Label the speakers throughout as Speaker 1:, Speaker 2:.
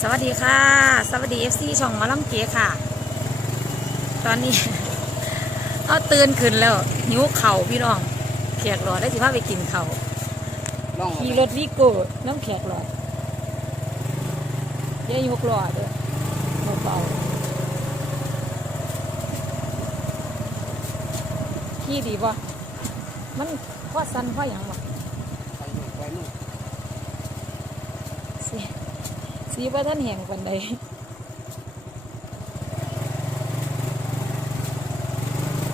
Speaker 1: สวัสดีค่ะ สวัสดี FC ช่องหมาล่ำเก๋ค่ะ ตอนนี้ เอาตื่นขึ้นแล้วหิวเข่าวพี่น้องแขกหลอดได้สิพาไปกินเขาว
Speaker 2: ล่อง
Speaker 1: ขี่รถวิโก้น้ำแขกหลอดยายกหลอดเด้อเบาๆขี่ดีป่ะมันพ่อสันพ่อหยังบ่
Speaker 2: ไปนู่นไปนู่น
Speaker 1: สี สีว่าท่านแห่งปันใด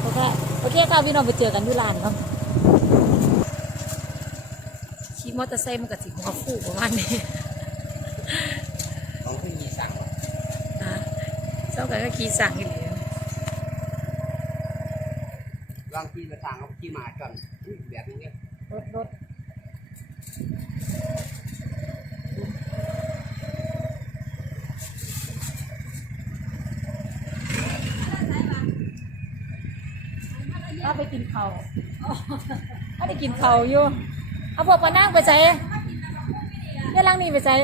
Speaker 1: โอเคโอเคค่ะพี่น้องไปเจอกันที่ร้านครับขี่มอเตอร์ไซค์มันก็สิหัวคู่ประมาณนี้
Speaker 2: ของขึ้นมีสั่งวะ
Speaker 1: อะเจ้ากันก็ขี่สั่งอยู่เลย
Speaker 2: ล่องขี่ไปทางเขาขี่มาก่อนอุ้ยแบบนี้เนี่ย
Speaker 1: รถรถ ถ้าไปกินเขาวถ้าได้กินเขาอยู่เอาพวกปลานั่งไปใส่เนี่ยลังนี่ไปใส่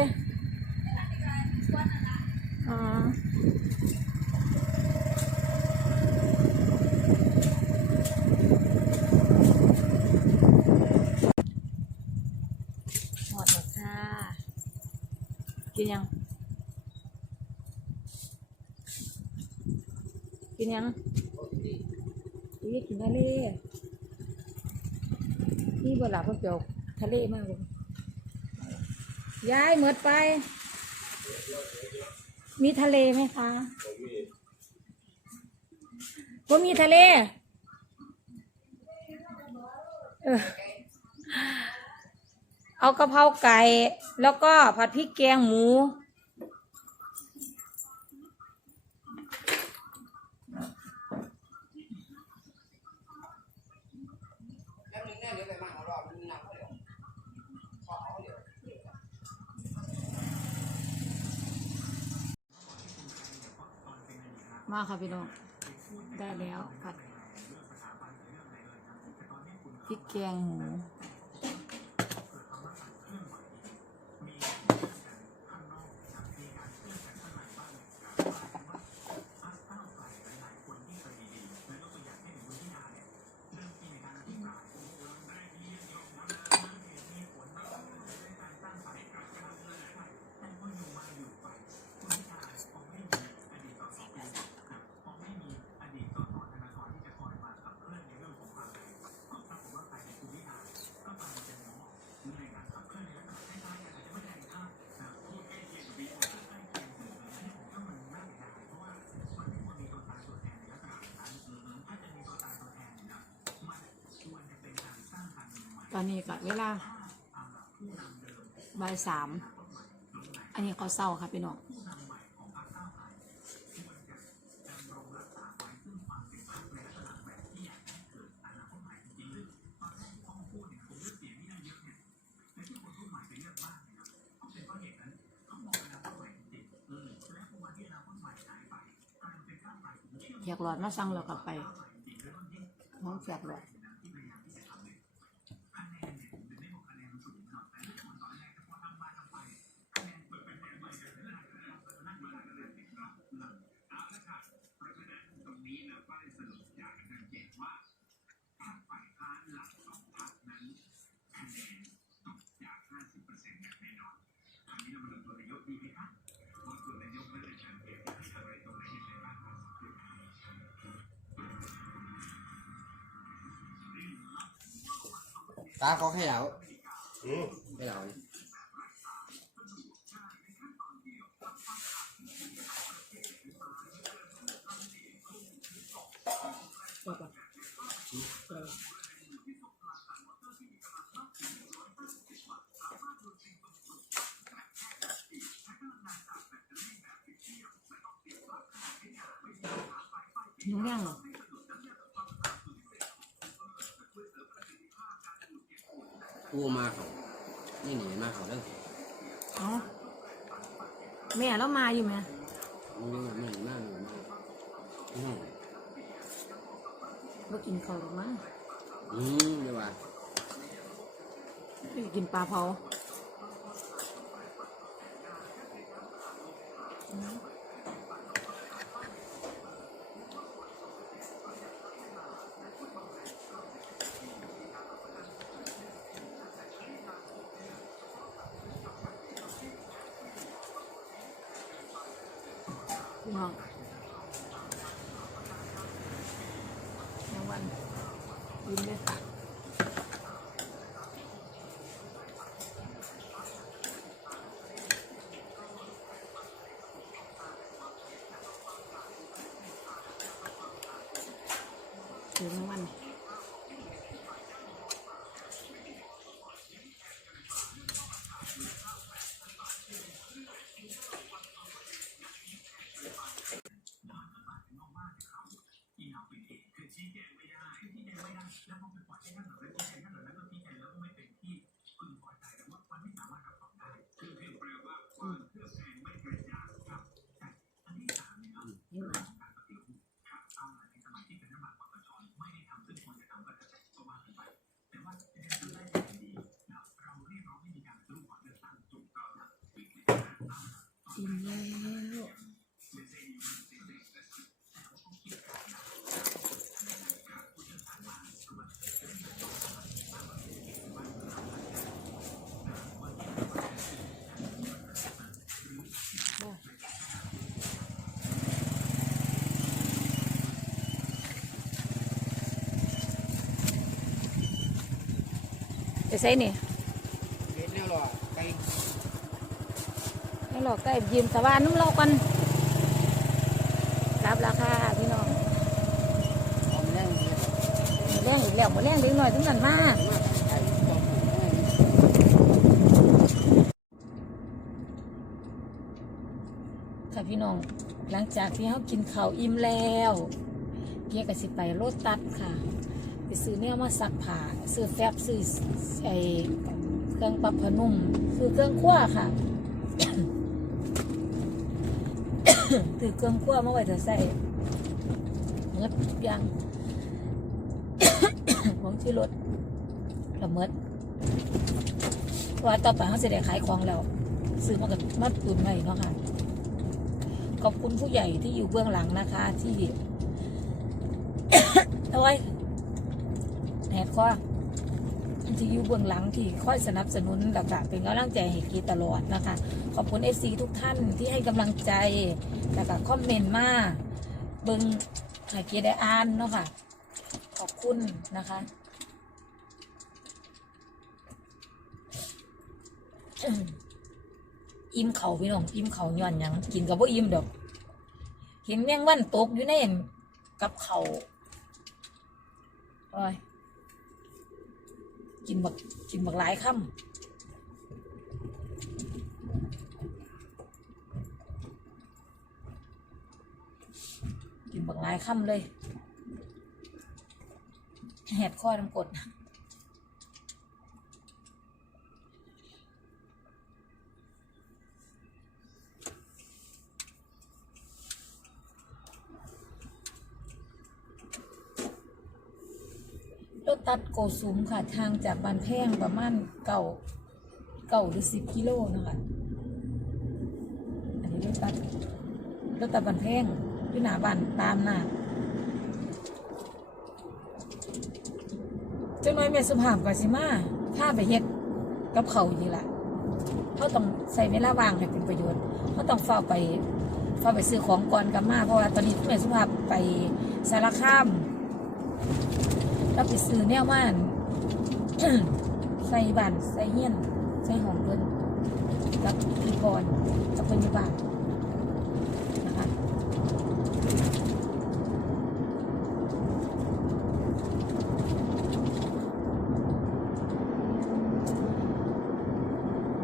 Speaker 1: อ๋อหมดแล้วค่ะกินยัง กินยัง นี่กินทะเลนี่เวลาพวกเจ้าทะเลมากเลยย้ายเหมือดไป มีทะเลไหมคะว่ามีทะเลเออเอากะเพราไก่ แล้วก็ผัดพริกแกงหมู
Speaker 2: แล้วมึงแน่เดี๋ยวไปมาเอารอบมึงนำเขาเดี๋ยวขอเขาเดี๋ยว
Speaker 1: มาค่ะพี่น้อง ได้แล้วผัดพริกแกงหมู อนนี้ก็เวลาบ่ายสาม อันนี้เขาเศร้าค่ะพี่น้องอยากหลอดมาสั่งเรากลับไปน้องแจกหลอด
Speaker 2: ตาเขาให้เราอืมให้เรา
Speaker 1: หิวยังเหรอ
Speaker 2: กูมาเขานี่หนีมาเขาเด้อ
Speaker 1: เอ้าแม่เรามาอยู่ไหม
Speaker 2: มึงยังไม่หนีมาหนีมาอืม
Speaker 1: เรากินข้าวหรือมั้ง
Speaker 2: อืมเดี๋ยวว่า
Speaker 1: ไปกินปลาเผา
Speaker 3: น้องรางวันยิ้มเลยค่ะถือรางวัน อิ่มแล้วไปใส่นี่
Speaker 2: เฮ็ดแนวหล่อไก่
Speaker 3: ให้หลอกใกล้ยืมสว่านน้ำเรากันรับราคาพี่น้อง
Speaker 2: หอมแรง
Speaker 3: หมดแรงอีกแล้วหมดแรงเล็กหน่อยถึงนั้นมาก
Speaker 2: มาก
Speaker 3: ค่ะพี่น้องหลังจากที่เขากินข้าวอิ่มแล้วเกียกสิไปโรตัสค่ะ ไปซื้อเนี่ยมาซักผ้าซื้อแฟบซื้อไอเครื่องปรับผ้านุ่มซื้อเครื่องครัวค่ะ ถือเครื่องครัวมาไว้เธอใส่เมดทุกอย่างของที่รถละเมดว่าต่อไปเขาจะได้ขายของแล้วซื้อมากับมัดตุนไว้เนาะค่ะ ขอบคุณผู้ใหญ่ที่อยู่เบื้องหลังนะคะ ที่เอาไว้แหกข้อ ที่อยู่เบื้องหลังที่คอยสนับสนุนแล้วก็เป็นกำลังใจให้กีตลอดนะคะ ขอบคุณเอซีทุกท่านที่ให้กำลังใจแล้วก็คอมเมนต์มาเบิ่งให้กีได้อ่านเนาะค่ะ ขอบคุณนะคะอิ่มเขาพี่น้องอิ่มเขาย้อนยังกินกับว่าอิ่มดอกเห็นแมงวันตกอยู่ในกับเขาโอ้ย กินบักกินบักหลายค่ำกินบักหลายค่ำเลยแหดข้อน้ำกดนะ ตัดโกสุมค่ะทางจากบานแพงประมาณเก่าเก่าหรือสิบกิโลนะคะอันนี้รถตัดรถตัดบานแพงอยู่หน้าบ้านตามหน้าเจ้าน้อยแม่สุภาพกว่าสิมาถ้าไปเฮ็ดกับเขาวอีกละเขาต้องใส่เวลาว่างให้เป็นประโยชน์เขาต้องเฝ้าไปเฝ้าไปซื้อของก่อนกลับมาเพราะว่าตอนนี้แม่สุภาพไปสารคาม เราไปซื้อแนวว่านใส่บ้านใส่เฮียนใส่หองเพิ่นกับพี่กรกับเพิ่นอยู่บ้านนะคะ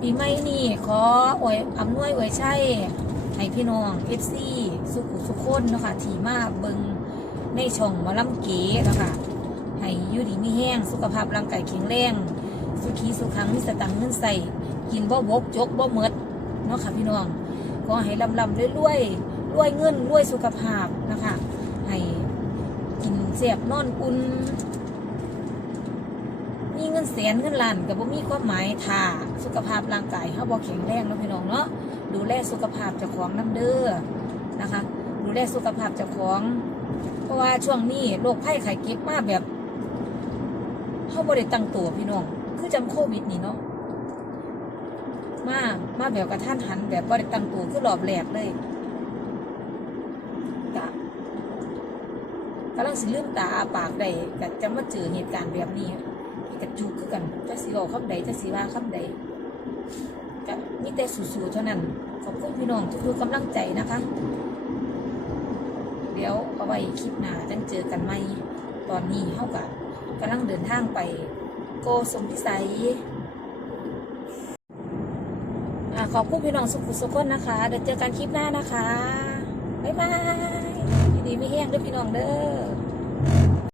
Speaker 3: ปีใหม่นี้ขออวยอำนวยอวยชัยให้พี่น้องเอฟซีสุขุสุขคนเนาะคะที่มาเบิงในช่องมาลำเก๋เนาะคะ ให้ยูดีไมีแห้ง สุขภาพร่างกายแข็งแรง สุขีสุขังมีสตังเงินใส่กินบ่บกจกบ่เมดเนาะค่ะพี่น้องก็ให้ลำลำรวยรวยรวยเงินรวยสุขภาพนะคะ ให้กินเสียบนอนอุ่นมีเงินแสนเงินล้านกับบ่มีความหมายถ้าสุขภาพร่างกายเฮาบ่แข็งแรงเนาะพี่น้องเนาะดูแลสุขภาพเจ้าของน้ำเด้อนะคะ ดูแลสุขภาพเจ้าของ เพราะว่าช่วงนี้โรคภัยไข้เจ็บมาแบบ เขาบริตั้งตัวพี่น้อง คือจำโควิดนี่เนาะมามาแบบกระท่านหันแบบบริตั้งตัวคือรอบแรกเลยกำลังสิลืมตาปากได้ก็จะมาเจอเหตุการณ์แบบนี้กระจุกคือกันจะสิบอกคำใดจะสิว่าคำใดก็มีแต่สู้ๆเท่านั้น ขอบคุณพี่น้องทุกๆกำลังใจนะคะเดี๋ยวเอาไว้คลิปหน้าจังเจอกันใหม ตอนนี้เฮากับ กำลังเดินทางไปโกสมพิสัยอขอบคุณพี่น้องสุขุสุขคนนะคะ เดี๋ยวเจอกันคลิปหน้านะคะ บ๊ายบายดีไม่แห้งด้วยพี่น้องเด้อ